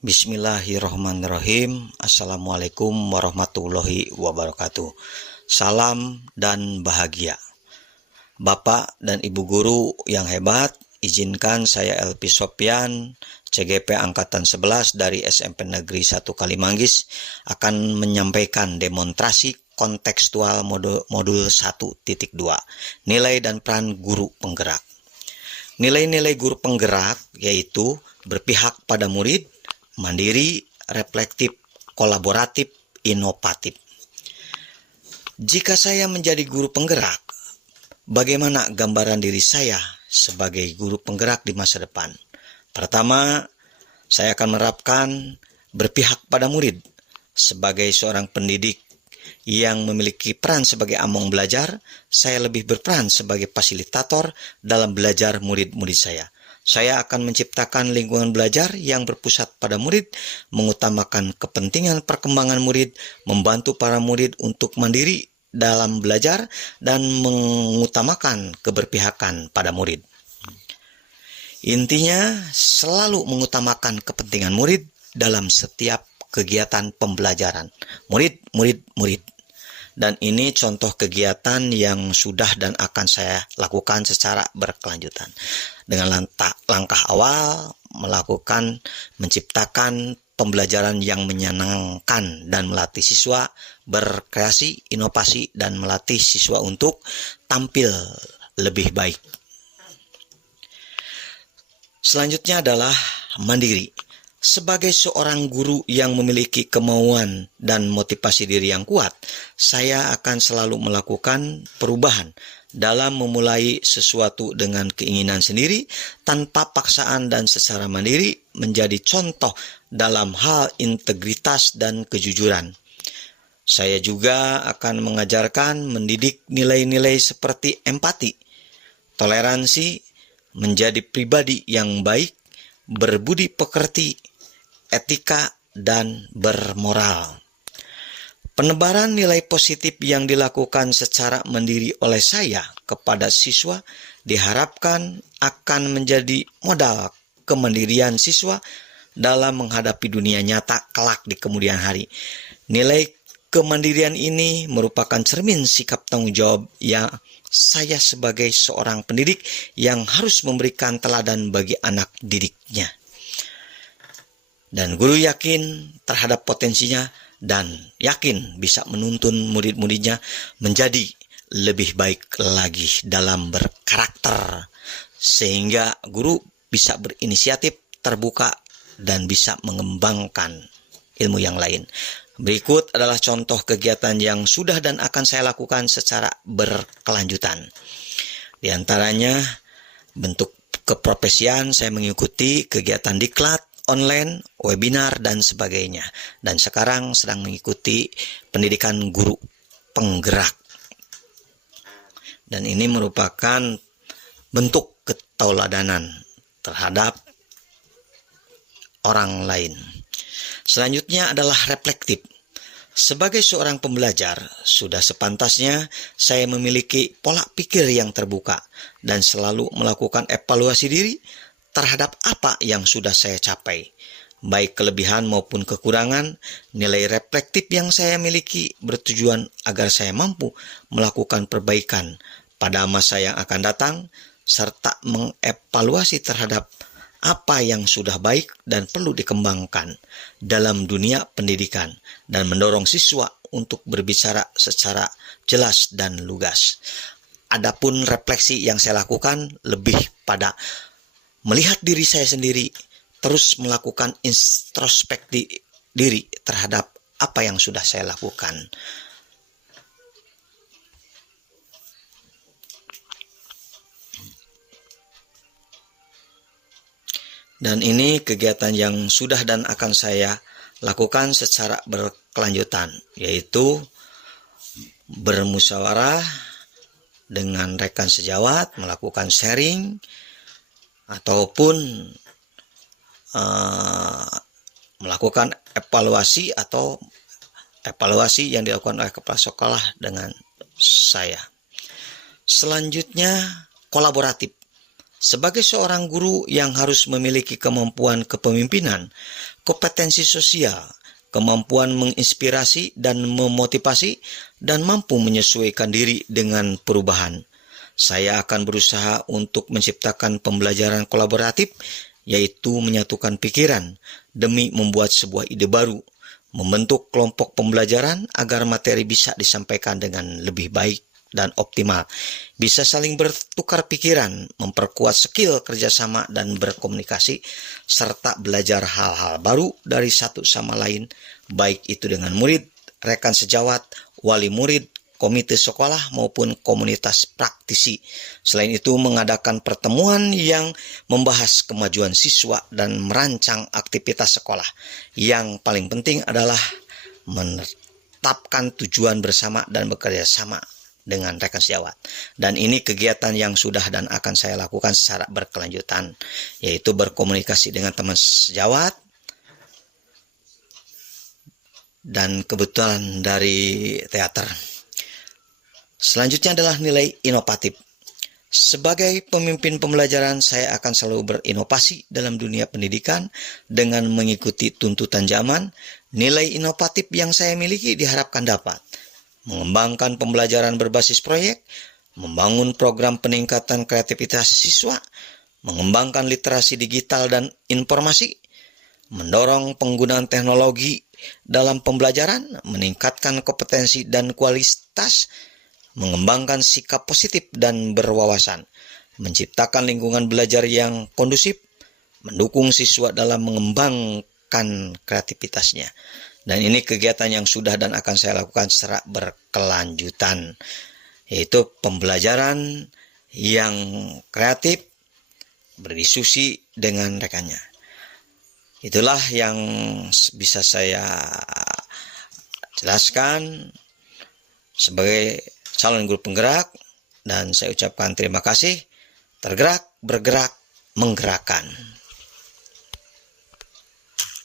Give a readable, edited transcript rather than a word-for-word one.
Bismillahirrahmanirrahim. Assalamualaikum warahmatullahi wabarakatuh. Salam dan bahagia. Bapak dan Ibu guru yang hebat, izinkan saya Elpi Sopyan, CGP Angkatan 11 dari SMP Negeri 1 Kalimanggis akan menyampaikan demonstrasi kontekstual modul 1.2, nilai dan peran guru penggerak. Nilai-nilai guru penggerak yaitu berpihak pada murid, mandiri, reflektif, kolaboratif, inovatif. Jika saya menjadi guru penggerak, bagaimana gambaran diri saya sebagai guru penggerak di masa depan? Pertama, saya akan menerapkan berpihak pada murid. Sebagai seorang pendidik yang memiliki peran sebagai among belajar, saya lebih berperan sebagai fasilitator dalam belajar murid-murid saya. Saya akan menciptakan lingkungan belajar yang berpusat pada murid, mengutamakan kepentingan perkembangan murid, membantu para murid untuk mandiri dalam belajar, dan mengutamakan keberpihakan pada murid. Intinya, selalu mengutamakan kepentingan murid dalam setiap kegiatan pembelajaran. Murid. Dan ini contoh kegiatan yang sudah dan akan saya lakukan secara berkelanjutan. Dengan langkah awal menciptakan pembelajaran yang menyenangkan dan melatih siswa berkreasi, inovasi, dan melatih siswa untuk tampil lebih baik. Selanjutnya adalah mandiri. Sebagai seorang guru yang memiliki kemauan dan motivasi diri yang kuat, saya akan selalu melakukan perubahan dalam memulai sesuatu dengan keinginan sendiri, tanpa paksaan dan secara mandiri, menjadi contoh dalam hal integritas dan kejujuran. Saya juga akan mengajarkan mendidik nilai-nilai seperti empati, toleransi, menjadi pribadi yang baik, berbudi pekerti, etika, dan bermoral. Penebaran nilai positif yang dilakukan secara mandiri oleh saya kepada siswa diharapkan akan menjadi modal kemandirian siswa dalam menghadapi dunia nyata kelak di kemudian hari. Nilai kemandirian ini merupakan cermin sikap tanggung jawab yang saya sebagai seorang pendidik yang harus memberikan teladan bagi anak didiknya. Dan guru yakin terhadap potensinya dan yakin bisa menuntun murid-muridnya menjadi lebih baik lagi dalam berkarakter, sehingga guru bisa berinisiatif, terbuka, dan bisa mengembangkan ilmu yang lain. Berikut adalah contoh kegiatan yang sudah dan akan saya lakukan secara berkelanjutan. Di antaranya bentuk keprofesian, saya mengikuti kegiatan diklat, online, webinar, dan sebagainya. Dan sekarang sedang mengikuti pendidikan guru penggerak. Dan ini merupakan bentuk ketauladanan terhadap orang lain. Selanjutnya adalah reflektif. Sebagai seorang pembelajar, sudah sepantasnya saya memiliki pola pikir yang terbuka dan selalu melakukan evaluasi diri terhadap apa yang sudah saya capai, baik kelebihan maupun kekurangan. Nilai reflektif yang saya miliki bertujuan agar saya mampu melakukan perbaikan pada masa yang akan datang, serta mengevaluasi terhadap apa yang sudah baik dan perlu dikembangkan dalam dunia pendidikan, dan mendorong siswa untuk berbicara secara jelas dan lugas. Adapun refleksi yang saya lakukan lebih pada melihat diri saya sendiri, terus melakukan introspeksi diri terhadap apa yang sudah saya lakukan. Dan ini kegiatan yang sudah dan akan saya lakukan secara berkelanjutan, yaitu bermusyawarah dengan rekan sejawat, melakukan sharing, ataupun melakukan evaluasi yang dilakukan oleh kepala sekolah dengan saya. Selanjutnya, kolaboratif. Sebagai seorang guru yang harus memiliki kemampuan kepemimpinan, kompetensi sosial, kemampuan menginspirasi dan memotivasi, dan mampu menyesuaikan diri dengan perubahan. Saya akan berusaha untuk menciptakan pembelajaran kolaboratif, yaitu menyatukan pikiran demi membuat sebuah ide baru, membentuk kelompok pembelajaran agar materi bisa disampaikan dengan lebih baik dan optimal, bisa saling bertukar pikiran, memperkuat skill kerjasama dan berkomunikasi, serta belajar hal-hal baru dari satu sama lain, baik itu dengan murid, rekan sejawat, wali murid, komite sekolah maupun komunitas praktisi. Selain itu, mengadakan pertemuan yang membahas kemajuan siswa dan merancang aktivitas sekolah. Yang paling penting adalah menetapkan tujuan bersama dan bekerja sama dengan rekan sejawat. Dan ini kegiatan yang sudah dan akan saya lakukan secara berkelanjutan, yaitu berkomunikasi dengan teman sejawat, dan kebetulan dari teater. Selanjutnya adalah nilai inovatif. Sebagai pemimpin pembelajaran, saya akan selalu berinovasi dalam dunia pendidikan dengan mengikuti tuntutan zaman. Nilai inovatif yang saya miliki diharapkan dapat mengembangkan pembelajaran berbasis proyek, membangun program peningkatan kreativitas siswa, mengembangkan literasi digital dan informasi, mendorong penggunaan teknologi dalam pembelajaran, meningkatkan kompetensi dan kualitas, mengembangkan sikap positif dan berwawasan, menciptakan lingkungan belajar yang kondusif, mendukung siswa dalam mengembangkan kreativitasnya. Dan ini kegiatan yang sudah dan akan saya lakukan secara berkelanjutan, yaitu pembelajaran yang kreatif, berdiskusi dengan rekannya. Itulah yang bisa saya jelaskan sebagai calon guru penggerak, dan saya ucapkan terima kasih. Tergerak, bergerak, menggerakkan.